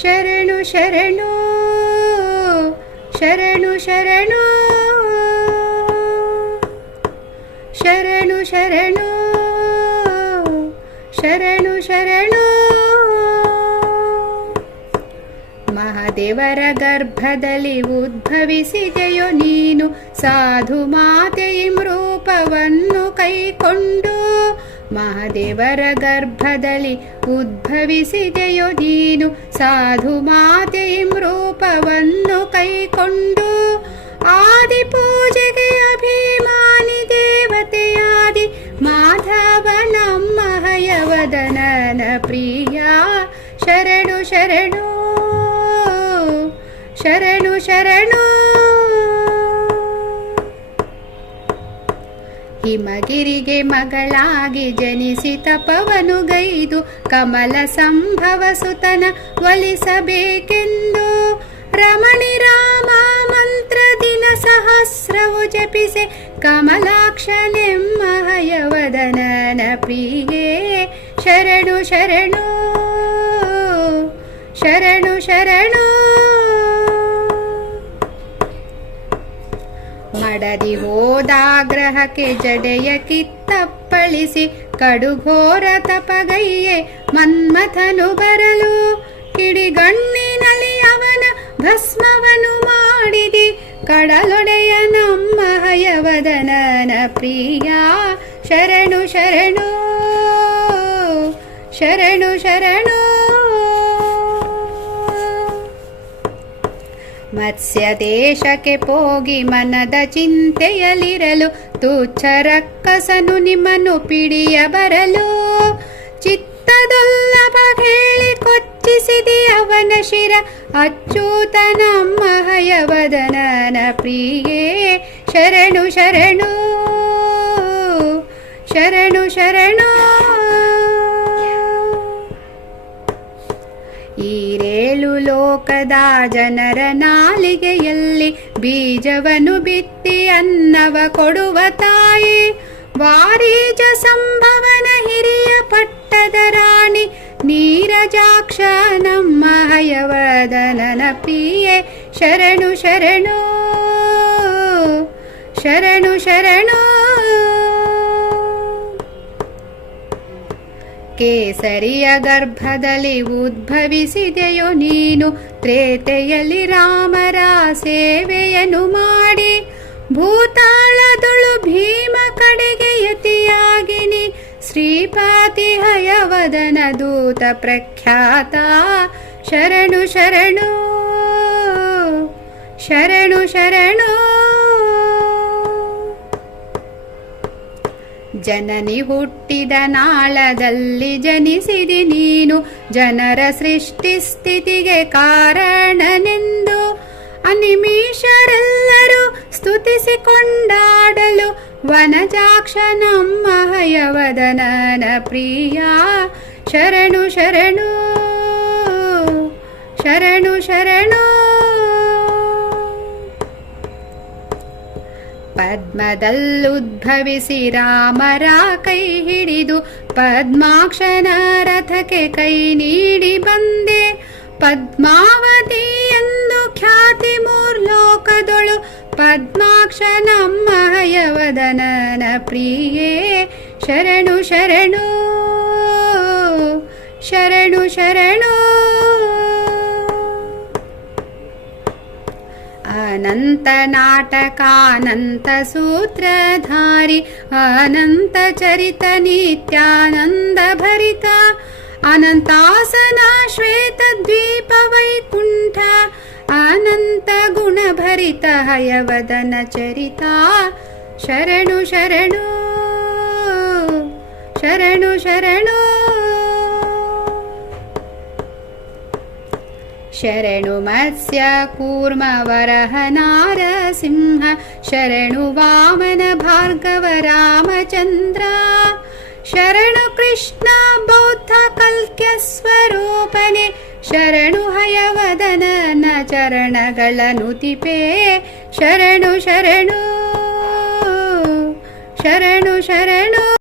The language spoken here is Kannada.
शरणु शरणु शरणु शरणु शरणु शरण शरणु शरणु ಉದ್ಭವಿಸಿದೆಯೋ ನೀನು ಸಾಧು नीनु ರೂಪವನ್ನು ಕೈಕೊಂಡು ಮಹಾದೇವರ ಗರ್ಭದಲ್ಲಿ ಉದ್ಭವಿಸಿದೆಯೋ ನೀನು ಸಾಧು ಮಾತೆಯಿಂ ರೂಪವನ್ನು ಕೈಕೊಂಡು ಆದಿ ಪೂಜೆಗೆ ಅಭಿಮಾನಿ ದೇವತೆಯಾದಿ ಮಾಧವ ನಮ್ಮ ಹಯವದನನ ಪ್ರಿಯ ಶರಣು ಶರಣು ಶರಣು ಶರಣು ಹಿಮಗಿರಿಗೆ ಮಗಳಾಗಿ ಜನಿಸಿ ತಪವನು ಗೈದು ಕಮಲ ಸಂಭವ ಸುತನ ಒಲಿಸಬೇಕೆಂದು ರಮಣಿ ರಾಮ ಮಂತ್ರ ದಿನ ಸಹಸ್ರವು ಜಪಿಸೆ ಕಮಲಾಕ್ಷನೆಮ್ಮ ಹಯವದನನ ಪ್ರಿಯೇ ಶರಣು ಶರಣು ಶರಣು ಶರಣು ಮಡದಿ ಹೋದಾಗ್ರಹಕ್ಕೆ ಜಡೆಯ ಕಿತ್ತಪ್ಪಳಿಸಿ ಕಡುಘೋರ ತಪಗೈಯೆ ಮನ್ಮಥನು ಬರಲು. ಕಿಡಿಗಣ್ಣಿನಲ್ಲಿ ಅವನ ಭಸ್ಮವನು ಮಾಡಿದಿ. ಕಡಲೊಡೆಯ ನಮ್ಮ ಹಯವದನನ ಪ್ರಿಯ. ಶರಣು ಶರಣು ಶರಣು ಶರಣು. ಮತ್ಸ್ಯ ದೇಶಕ್ಕೆ ಪೋಗಿ ಮನದ ಚಿಂತೆಯಲ್ಲಿರಲು ರಕ್ಕಸನು ನಿಮ್ಮನ್ನು ಪಿಡಿಯ ಬರಲು. ಹೇಳಿ ಕೊಚ್ಚಿಸಿದಿ ಅವನ ಶಿರ ಅಚ್ಚೂತ ನಮ್ಮ ಹಯವದನನ ಪ್ರಿಯೇ, ಶರಣು, ಶರಣ, ಶರಣು. ಲೋಕದ ಜನರ ನಾಲಿಗೆಯಲ್ಲಿ ಬೀಜವನ್ನು ಬಿತ್ತಿ ಅನ್ನವ ಕೊಡುವ ತಾಯಿ. ವಾರೀಜ ಸಂಭವನ ಹಿರಿಯ ಪಟ್ಟದ ರಾಣಿ, ನೀರಜಾಕ್ಷ ನಮ್ಮ ಹಯವದನನ ಪಿಯೆ ಶರಣು ಶರಣು ಶರಣು ಶರಣು ಕೇಸರಿಯ ಗರ್ಭದಲ್ಲಿ ಉದ್ಭವಿಸಿದೆಯೋ ನೀನು, ತ್ರೇತೆಯಲ್ಲಿ ರಾಮರ ಸೇವೆಯನ್ನು ಮಾಡಿ, ಭೂತಾಳದೊಳು ಭೀಮ ಕಡೆಗೆ ಯತಿಯಾಗಿನಿ, ಶ್ರೀಪಾತಿ ಹಯವದನ ದೂತ ಪ್ರಖ್ಯಾತ. ಶರಣು ಶರಣು ಶರಣು ಶರಣು ಜನನಿ ಹುಟ್ಟಿದ ನಾಳದಲ್ಲಿ ಜನಿಸಿದಿ ನೀನು. ಜನರ ಸೃಷ್ಟಿ ಸ್ಥಿತಿಗೆ ಕಾರಣನೆಂದು ಅನಿಮಿಷರೆಲ್ಲರೂ ಸ್ತುತಿಸಿಕೊಂಡಾಡಲು ವನಜಾಕ್ಷನಮ್ಮ ಹಯವದನನ ಪ್ರಿಯ. ಶರಣು ಶರಣು ಶರಣು ಶರಣು. ಪದ್ಮದಲ್ಲುದ್ಭವಿಸಿ ರಾಮರ ಕೈ ಹಿಡಿದು ಪದ್ಮಾಕ್ಷನ ರಥಕ್ಕೆ ಕೈ ನೀಡಿ ಬಂದೆ. ಪದ್ಮಾವತಿ ಎಂದು ಖ್ಯಾತಿ ಮೂರ್ಲೋಕದೊಳು ಪದ್ಮಾಕ್ಷನ ಮಹಯವದನನ ಹಯವದನನ ಪ್ರಿಯೇ. ಶರಣು ಶರಣು ಶರಣು ಶರಣು. अनन्तनाटकानन्तसूत्रधारि अनन्तनाटकानन्तसूत्रधारी अनन्तासना श्वेतद्वीपवैकुण्ठ अनन्तगुणभरित हयवदनचरिता शरणु शरणो शरणु शरणो। शरणुमत्स्य कूर्मवरः नारसिंह शरणु वामन भार्गव रामचन्द्र शरणु कृष्ण बौद्ध कल्क्यस्वरूपने शरणु हयवदन न चरणगळनुदिपे शरणु शरणु शरणु शरणु